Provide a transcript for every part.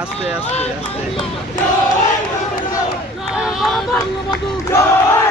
আস্তে আস্তে আস্তে। জয়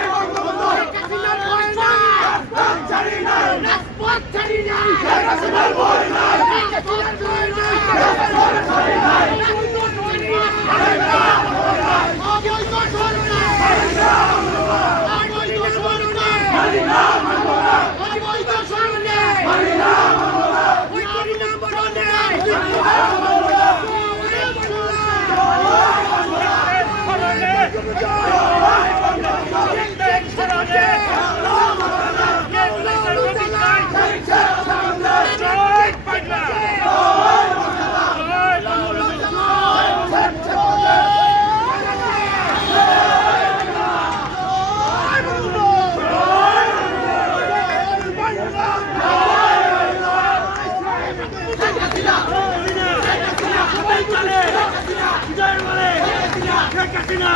শেখ হাসিনা